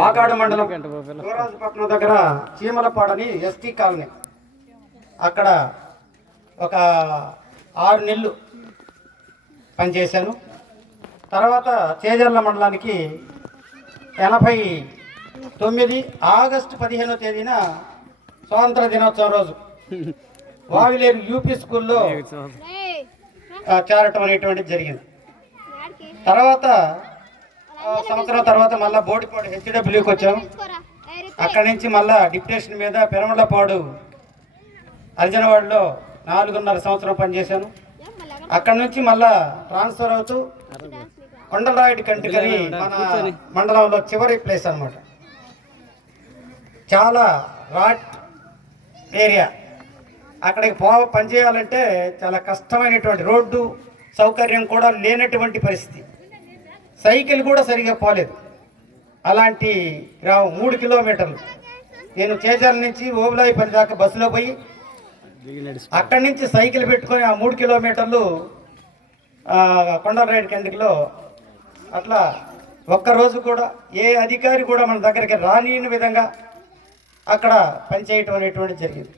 వాకాడు మండలం శివరాజపట్నం దగ్గర చీమలపాడని ST colony, అక్కడ ఒక 6 నెలలు పనిచేశాను. తర్వాత చేజర్ల మండలానికి 89 ఆగస్టు 15వ తేదీన స్వాతంత్ర దినోత్సవం రోజు వావిలేరు యూపీ స్కూల్లో చేరటం అనేటువంటిది జరిగింది. తర్వాత సంవత్సరం తర్వాత మళ్ళీ బోడిపాడు హెచ్డబ్ల్యూకి వచ్చాము. అక్కడి నుంచి మళ్ళీ డిప్యుటేషన్ మీద పెరమలపాడు అర్జునవాడలో 4.5 సంవత్సరం పనిచేశాను. అక్కడి నుంచి మళ్ళా ట్రాన్స్ఫర్ అవుతూ కొండలరాయుడు కంటికని మన మండలంలో చివరి ప్లేస్ అన్నమాట. చాలా రాట్ ఏరియా, అక్కడికి పనిచేయాలంటే చాలా కష్టమైనటువంటి, రోడ్డు సౌకర్యం కూడా లేనటువంటి పరిస్థితి, సైకిల్ కూడా సరిగా పోలేదు. అలాంటి గ్రామం 3 కిలోమీటర్లు. నేను చేజర్ల నుంచి ఓబులాయిపల్లి దాకా బస్సులో పోయి అక్కడి నుంచి సైకిల్ పెట్టుకొని ఆ 3 కిలోమీటర్లు కొండలరాయుడు కంటికిలో అట్లా ఒక్కరోజు కూడా ఏ అధికారి కూడా మన దగ్గరికి రాని విధంగా అక్కడ పనిచేయటం అనేటువంటిది జరిగింది.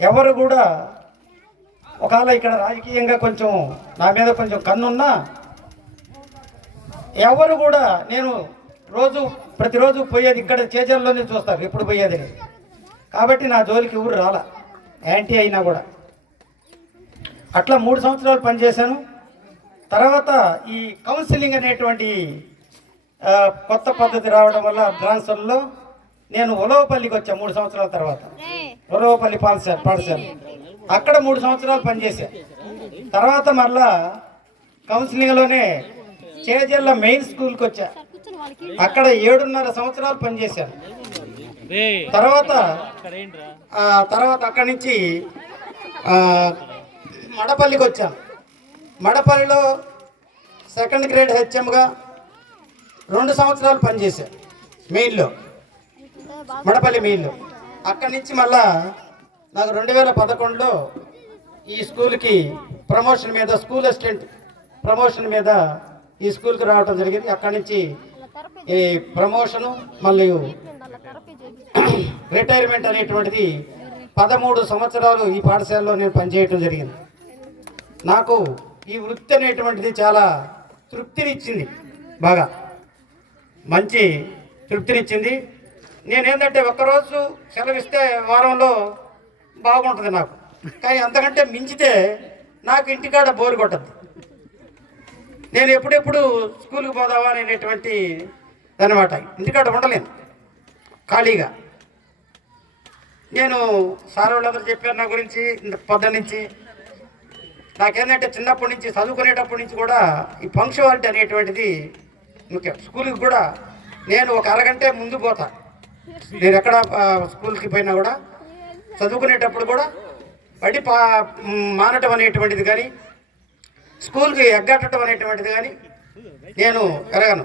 ఎవరు కూడా ఒకవేళ ఇక్కడ రాజకీయంగా కొంచెం నా మీద కొంచెం కన్నున్నా ఎవరు కూడా, నేను ప్రతిరోజు పోయేది ఇక్కడ చేజర్లోనే చూస్తారు ఎప్పుడు పోయేది. కాబట్టి నా జోలికి ఊరు రాలా, యాంటీ అయినా కూడా. అట్లా 3 సంవత్సరాలు పనిచేశాను. తర్వాత ఈ కౌన్సిలింగ్ అనేటువంటి కొత్త పద్ధతి రావడం వల్ల ట్రాన్స్ఫర్లో నేను ఉలవపల్లికి వచ్చాను 3 సంవత్సరాల తర్వాత. ఉలవపల్లి పాఠశాల అక్కడ 3 సంవత్సరాలు పనిచేశాను. తర్వాత మళ్ళా కౌన్సిలింగ్లోనే చేజర్ల మెయిన్ స్కూల్కి వచ్చా. అక్కడ 7.5 సంవత్సరాలు పనిచేశాను. తర్వాత అక్కడి నుంచి మడపల్లికి వచ్చాను. మడపల్లిలో 2nd గ్రేడ్ హెచ్ఎంగా 2 సంవత్సరాలు పనిచేశాను మెయిన్లో, మడపల్లి మెయిన్లో. అక్కడి నుంచి మళ్ళా నాకు 2011లో ఈ స్కూల్కి ప్రమోషన్ మీద, స్కూల్ అసిస్టెంట్ ప్రమోషన్ మీద ఈ స్కూల్కి రావడం జరిగింది. అక్కడి నుంచి ఈ ప్రమోషను మళ్ళీ రిటైర్మెంట్ అనేటువంటిది 13 సంవత్సరాలు ఈ పాఠశాలలో నేను పనిచేయటం జరిగింది. నాకు ఈ వృత్తి అనేటువంటిది చాలా తృప్తినిచ్చింది, బాగా మంచి తృప్తినిచ్చింది. నేనేంటంటే ఒక్కరోజు సెలవిస్తే వారంలో బాగుంటుంది నాకు, కానీ అంతకంటే మించితే నాకు ఇంటికాడ బోరు కొట్టద్దు. నేను ఎప్పుడెప్పుడు స్కూల్కి పోదావా అనేటువంటి అనమాట, ఇంటికాడ ఉండలేను ఖాళీగా. నేను సార్ వాళ్ళందరూ చెప్పారు నా గురించి పొద్దు నుంచి. నాకేంటంటే చిన్నప్పటి నుంచి చదువుకునేటప్పటి నుంచి కూడా ఈ పంక్చువాలిటీ అనేటువంటిది ముఖ్యం. స్కూల్కి కూడా నేను ఒక అరగంటే ముందు పోతా. నేను ఎక్కడ స్కూల్కి పోయినా కూడా చదువుకునేటప్పుడు కూడా బడి మానటం అనేటువంటిది కానీ, స్కూల్కి ఎగ్గట్టడం అనేటువంటిది కానీ నేను ఎరగను.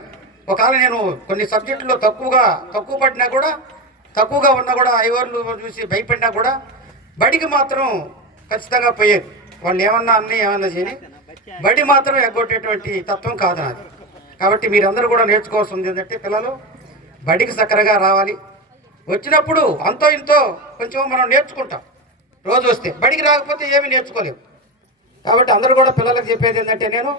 ఒకవేళ నేను కొన్ని సబ్జెక్టులో తక్కువ పడినా కూడా, తక్కువగా ఉన్నా కూడా, ఐవర్లు చూసి భయపడినా కూడా బడికి మాత్రం ఖచ్చితంగా పోయేది. వాళ్ళు ఏమన్నా చేయని బడి మాత్రం ఎగ్గొట్టేటువంటి తత్వం కాదు నాది. కాబట్టి మీరందరూ కూడా నేర్చుకోవాల్సింది ఏంటంటే, పిల్లలు బడికి చక్కరగా రావాలి. వచ్చినప్పుడు అంతో ఇంతో కొంచెం మనం నేర్చుకుంటాం. రోజు వస్తే బడికి రాకపోతే ఏమీ నేర్చుకోలేము. కాబట్టి అందరూ కూడా పిల్లలకు చెప్పేది ఏంటంటే, నేను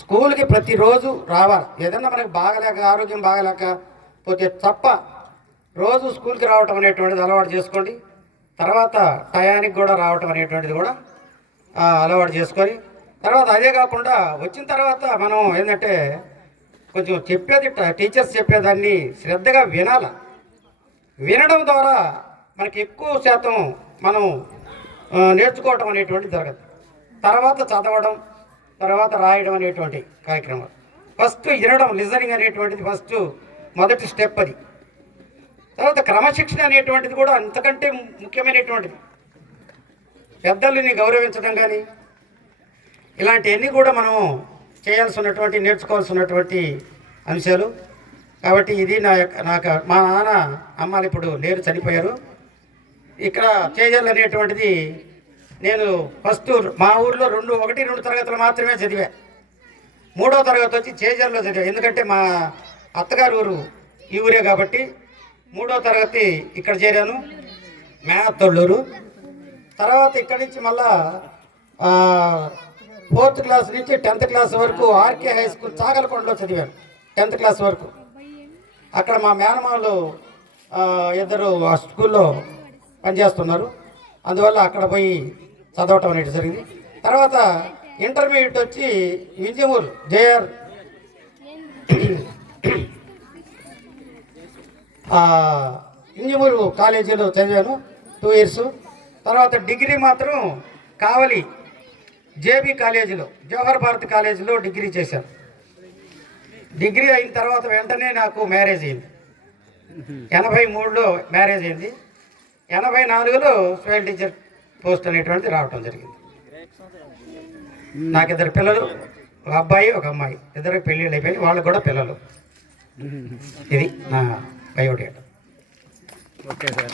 స్కూల్కి ప్రతిరోజు రావాలి. ఏదన్నా మనకు బాగలేక, ఆరోగ్యం బాగలేకపోతే తప్ప రోజు స్కూల్కి రావటం అనేటువంటిది అలవాటు చేసుకోండి. తర్వాత టయానికి కూడా రావటం అనేటువంటిది కూడా అలవాటు చేసుకొని, తర్వాత అదే కాకుండా వచ్చిన తర్వాత మనం ఏంటంటే కొంచెం చెప్పేది, టీచర్స్ చెప్పేదాన్ని శ్రద్ధగా వినాలి. వినడం ద్వారా మనకి ఎక్కువ శాతం మనం నేర్చుకోవటం అనేటువంటిది జరగదు. తర్వాత చదవడం, తర్వాత రాయడం అనేటువంటి కార్యక్రమాలు. ఫస్ట్ వినడం, లిజనింగ్ అనేటువంటిది మొదటి స్టెప్ అది. తర్వాత క్రమశిక్షణ అనేటువంటిది కూడా అంతకంటే ముఖ్యమైనటువంటిది. పెద్దల్ని గౌరవించడం కానీ ఇలాంటివన్నీ కూడా మనం నేర్చుకోవాల్సినటువంటి అంశాలు. కాబట్టి ఇది మా నాన్న అమ్మాలు ఇప్పుడు లేరు, చనిపోయారు. ఇక్కడ చేజర్లు అనేటువంటిది నేను ఫస్ట్ మా ఊర్లో 1-2 తరగతులు మాత్రమే చదివా. 3వ తరగతి వచ్చి చేజర్లో చదివా. ఎందుకంటే మా అత్తగారు ఊరు ఈ ఊరే కాబట్టి 3వ తరగతి ఇక్కడ చేరాను, మేనత్తోళ్ళూరు. తర్వాత ఇక్కడి నుంచి మళ్ళా 4th క్లాస్ నుంచి 10th క్లాస్ వరకు ఆర్కే హై స్కూల్ చాగలకొండలో చదివాను. 10th క్లాస్ వరకు అక్కడ మా మేనమామలు ఇద్దరు ఆ స్కూల్లో పనిచేస్తున్నారు. అందువల్ల అక్కడ పోయి చదవటం అనేది జరిగింది. తర్వాత ఇంటర్మీడియట్ వచ్చి వింజమూరు జేఆర్ ఇంజమూరు కాలేజీలో చదివాను 2 ఇయర్స్. తర్వాత డిగ్రీ మాత్రం కావలి జేబీ కాలేజీలో, జవహర్ భారత్ కాలేజీలో డిగ్రీ చేశాను. డిగ్రీ అయిన తర్వాత వెంటనే నాకు మ్యారేజ్ అయింది. 83లో మ్యారేజ్ అయింది. 84లో స్వయం టీచర్ పోస్ట్ అనేటువంటిది రావటం జరిగింది. నాకు 2 పిల్లలు, ఒక అబ్బాయి ఒక అమ్మాయి, 2 పెళ్ళిళ్ళు అయిపోయి వాళ్ళకు కూడా పిల్లలు. ఇది నా బయోడేటా. Okay sir.